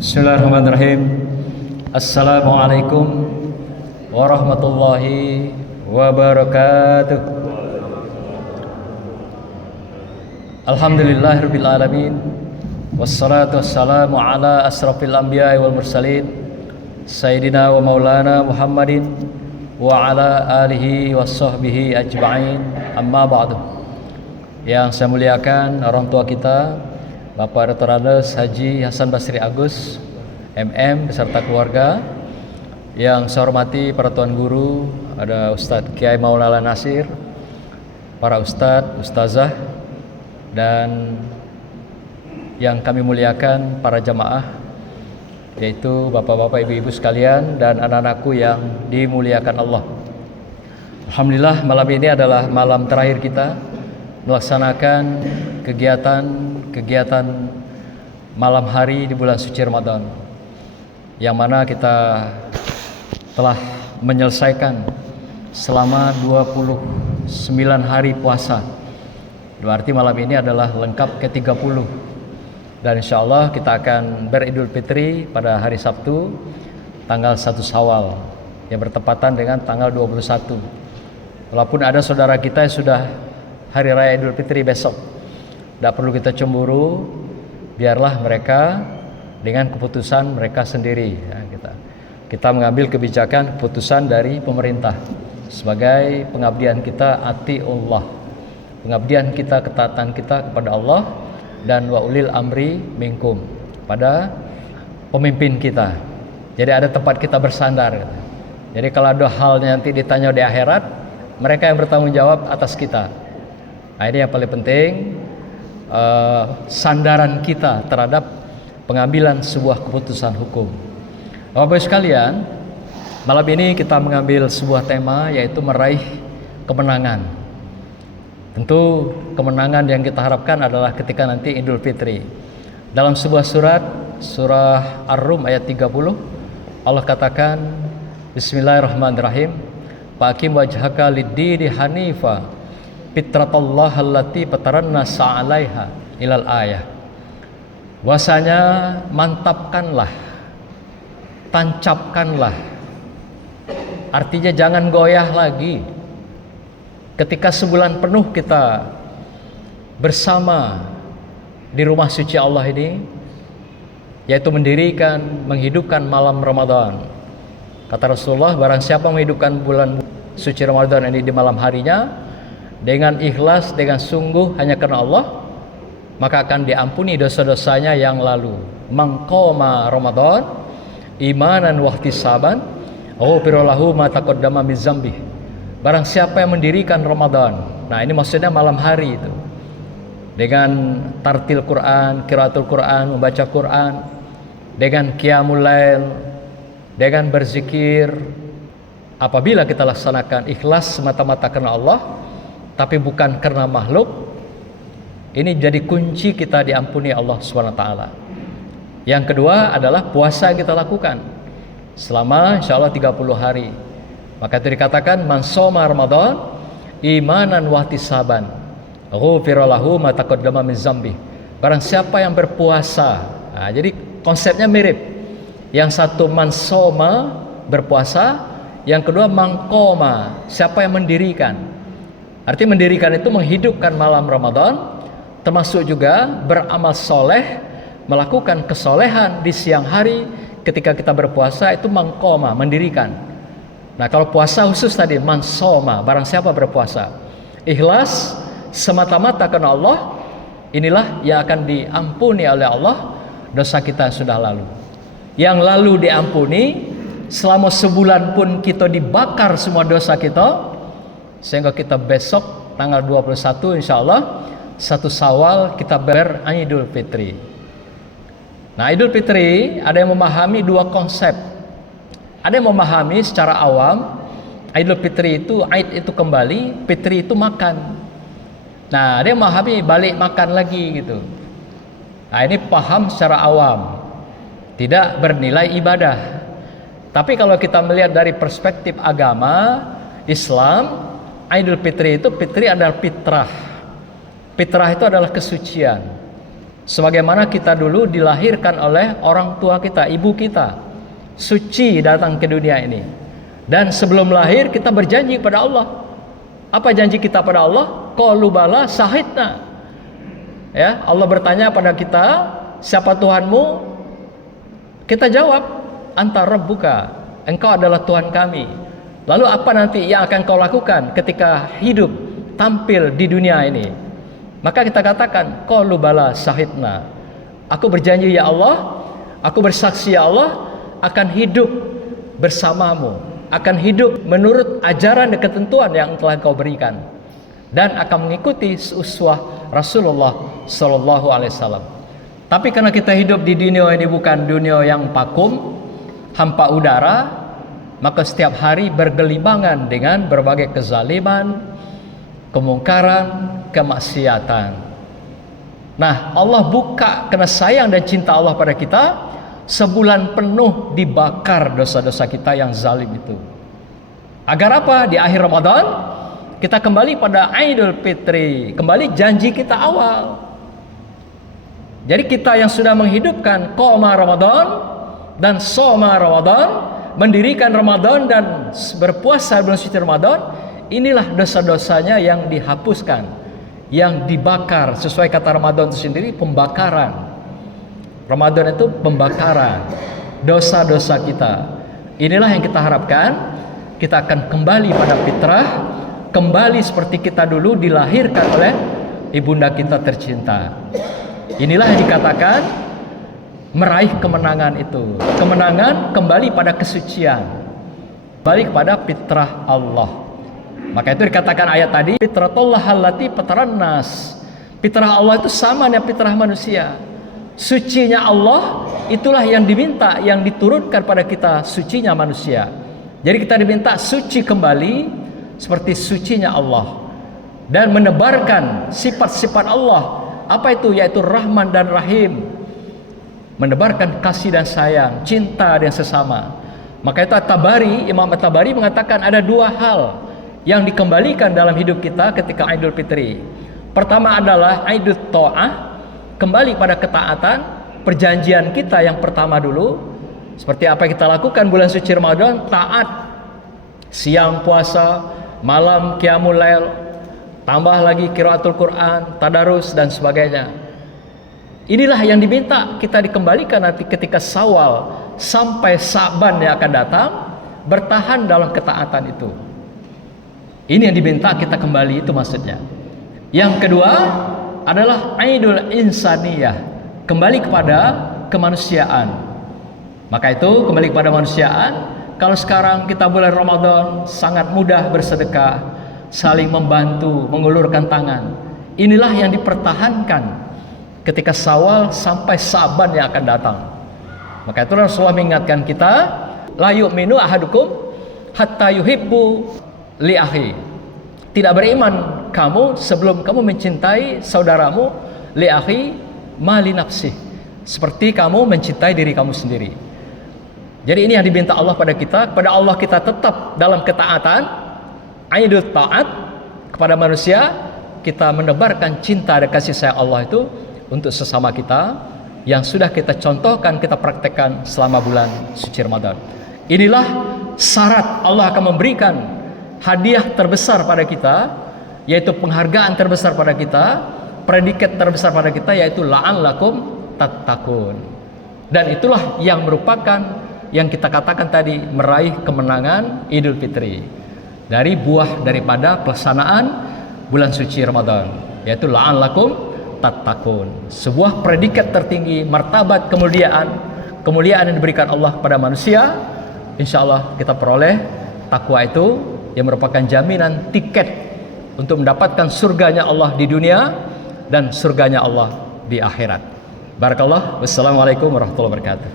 Bismillahirrahmanirrahim. Assalamualaikum warahmatullahi wabarakatuh. Alhamdulillahirabbil alamin. Wassalatu wassalamu ala asrafil anbiya'i wal mursalin Sayyidina wa maulana Muhammadin wa ala alihi wassahbihi ajma'in. Amma ba'du. Yang saya muliakan orang tua kita, Bapak Dr. Andes Haji Hasan Basri Agus MM beserta keluarga. Yang saya hormati para tuan guru, ada Ustadz Kiai Maulana Nasir, para ustadz, ustazah, dan yang kami muliakan para jamaah, yaitu bapak-bapak, ibu-ibu sekalian, dan anak-anakku yang dimuliakan Allah. Alhamdulillah, malam ini adalah malam terakhir kita melaksanakan kegiatan malam hari di bulan suci Ramadan, yang mana kita telah menyelesaikan selama 29 hari puasa. Berarti malam ini adalah lengkap ke-30, dan insya Allah kita akan beridul fitri pada hari Sabtu tanggal 1 Syawal yang bertepatan dengan tanggal 21. Walaupun ada saudara kita yang sudah hari raya Idul Fitri besok, tidak perlu kita cemburu, biarlah mereka dengan keputusan mereka sendiri. Ya, kita mengambil kebijakan keputusan dari pemerintah sebagai pengabdian kita atiullah, pengabdian kita, ketaatan kita kepada Allah dan wa ulil amri minkum, pada pemimpin kita. Jadi ada tempat kita bersandar. Jadi kalau ada halnya nanti ditanya di akhirat, mereka yang bertanggung jawab atas kita. Nah, ini yang paling penting, sandaran kita terhadap pengambilan sebuah keputusan hukum. Bapak-Ibu sekalian, malam ini kita mengambil sebuah tema, yaitu meraih kemenangan. Tentu kemenangan yang kita harapkan adalah ketika nanti Idul Fitri. Dalam sebuah surat, surah Ar-Rum ayat 30, Allah katakan, Bismillahirrahmanirrahim, Faqim wajhaka lid-dini hanifa fitratallah allati fataranna sa'alaiha ilal ayah. Bahwasanya mantapkanlah, tancapkanlah, artinya jangan goyah lagi. Ketika sebulan penuh kita bersama di rumah suci Allah ini, yaitu mendirikan, menghidupkan malam Ramadan. Kata Rasulullah, barang siapa menghidupkan bulan suci Ramadan ini di malam harinya dengan ikhlas, dengan sungguh hanya karena Allah, maka akan diampuni dosa-dosanya yang lalu. Mangqoma Ramadan imanan wahtisaban ghufira lahu ma taqaddama min dzambih. Barang siapa yang mendirikan Ramadan, nah ini maksudnya malam hari itu, dengan tartil Quran, qiraatul Quran, membaca Quran, dengan qiyamul lail, dengan berzikir, apabila kita laksanakan ikhlas semata-mata karena Allah, tapi bukan karena makhluk, ini jadi kunci kita diampuni Allah SWT. Yang kedua adalah puasa yang kita lakukan selama insya Allah 30 hari. Maka itu dikatakan man shoma Ramadan imanan wahtisaban ghufira lahu ma taqaddama min dzambih. Barang siapa yang berpuasa. Nah, jadi konsepnya mirip. Yang satu man shoma, berpuasa, yang kedua mangqoma, siapa yang mendirikan. Arti mendirikan itu menghidupkan malam Ramadan, termasuk juga beramal soleh, melakukan kesolehan di siang hari ketika kita berpuasa, itu mangqoma, mendirikan. Nah, kalau puasa khusus tadi man shoma, barang siapa berpuasa ikhlas semata-mata karena Allah, inilah yang akan diampuni oleh Allah dosa kita yang sudah lalu. Yang lalu diampuni, selama sebulan pun kita dibakar semua dosa kita, sehingga kita besok tanggal 21 insya Allah 1 Syawal kita beridul fitri. Nah, Idul Fitri ada yang memahami dua konsep. Ada yang memahami secara awam, Idul Fitri itu, Aid itu kembali, Fitri itu makan. Nah, ada yang memahami balik makan lagi gitu. Nah, ini paham secara awam, tidak bernilai ibadah. Tapi kalau kita melihat dari perspektif agama Islam, Idul Fitri itu, fitri adalah fitrah. Fitrah itu adalah kesucian. Sebagaimana kita dulu dilahirkan oleh orang tua kita, ibu kita, suci datang ke dunia ini. Dan sebelum lahir kita berjanji pada Allah. Apa janji kita pada Allah? Qalu bala syahidna. Ya, Allah bertanya pada kita, siapa Tuhanmu? Kita jawab, anta rabbuka, engkau adalah Tuhan kami. Lalu apa nanti yang akan kau lakukan ketika hidup tampil di dunia ini? Maka kita katakan, qalu bala syahidna. Aku berjanji ya Allah, aku bersaksi ya Allah akan hidup bersamamu, akan hidup menurut ajaran dan ketentuan yang telah kau berikan, dan akan mengikuti uswah Rasulullah Sallallahu Alaihi Wasallam. Tapi karena kita hidup di dunia ini bukan dunia yang vakum, hampa udara, maka setiap hari bergelimbangan dengan berbagai kezaliman, kemungkaran, kemaksiatan. Nah, Allah buka karena sayang dan cinta Allah pada kita, sebulan penuh dibakar dosa-dosa kita yang zalim itu. Agar apa? Di akhir Ramadan kita kembali pada Idul Fitri, kembali janji kita awal. Jadi kita yang sudah menghidupkan qoma Ramadan dan shoma Ramadan, mendirikan Ramadan dan berpuasa bulan suci Ramadan, inilah dosa-dosanya yang dihapuskan, yang dibakar. Sesuai kata Ramadan itu sendiri, pembakaran. Ramadan itu pembakaran dosa-dosa kita. Inilah yang kita harapkan. Kita akan kembali pada fitrah, kembali seperti kita dulu dilahirkan oleh ibunda kita tercinta. Inilah yang dikatakan meraih kemenangan itu. Kemenangan kembali pada kesucian, balik pada fitrah Allah. Maka itu dikatakan ayat tadi, fitratullah allati fatarannas. Fitrah Allah itu sama dengan fitrah manusia. Sucinya Allah itulah yang diminta, yang diturunkan pada kita, sucinya manusia. Jadi kita diminta suci kembali seperti sucinya Allah, dan menebarkan sifat-sifat Allah. Apa itu? Yaitu Rahman dan Rahim, menebarkan kasih dan sayang, cinta dan sesama. Maka itu At-Tabari, Imam At-Tabari mengatakan ada dua hal yang dikembalikan dalam hidup kita ketika Idul Fitri. Pertama adalah Idul Ta'ah, kembali pada ketaatan, perjanjian kita yang pertama dulu. Seperti apa yang kita lakukan bulan suci Ramadan, taat, siang puasa, malam qiyamul lail, tambah lagi qiraatul Quran, tadarus dan sebagainya. Inilah yang diminta kita dikembalikan nanti ketika Syawal sampai Sa'ban yang akan datang, bertahan dalam ketaatan itu. Ini yang diminta kita kembali, itu maksudnya. Yang kedua adalah Idul Insaniyah, kembali kepada kemanusiaan. Maka itu kembali kepada kemanusiaan. Kalau sekarang kita bulan Ramadan sangat mudah bersedekah, saling membantu, mengulurkan tangan. Inilah yang dipertahankan ketika Syawal sampai Sa'ban yang akan datang. Maka itu Rasulullah mengingatkan kita, la yu'minu ahadukum hatta yuhibbu li akhi. Tidak beriman kamu sebelum kamu mencintai saudaramu, li akhi ma li nafsih, seperti kamu mencintai diri kamu sendiri. Jadi ini yang diminta Allah pada kita. Kepada Allah kita tetap dalam ketaatan, Idul Ta'at. Kepada manusia kita menebarkan cinta dan kasih sayang Allah itu untuk sesama kita, yang sudah kita contohkan, kita praktekkan selama bulan suci Ramadan. Inilah syarat Allah akan memberikan hadiah terbesar pada kita, yaitu penghargaan terbesar pada kita, predikat terbesar pada kita, yaitu la'allakum tattaqun. Dan itulah yang merupakan yang kita katakan tadi, meraih kemenangan Idul Fitri, dari buah daripada pelaksanaan bulan suci Ramadan, yaitu la'allakum tattaqun. Sebuah predikat tertinggi, martabat kemuliaan yang diberikan Allah kepada manusia. Insya Allah kita peroleh takwa itu, yang merupakan jaminan tiket untuk mendapatkan surganya Allah di dunia dan surganya Allah di akhirat. Barakallah. Wassalamualaikum warahmatullahi wabarakatuh.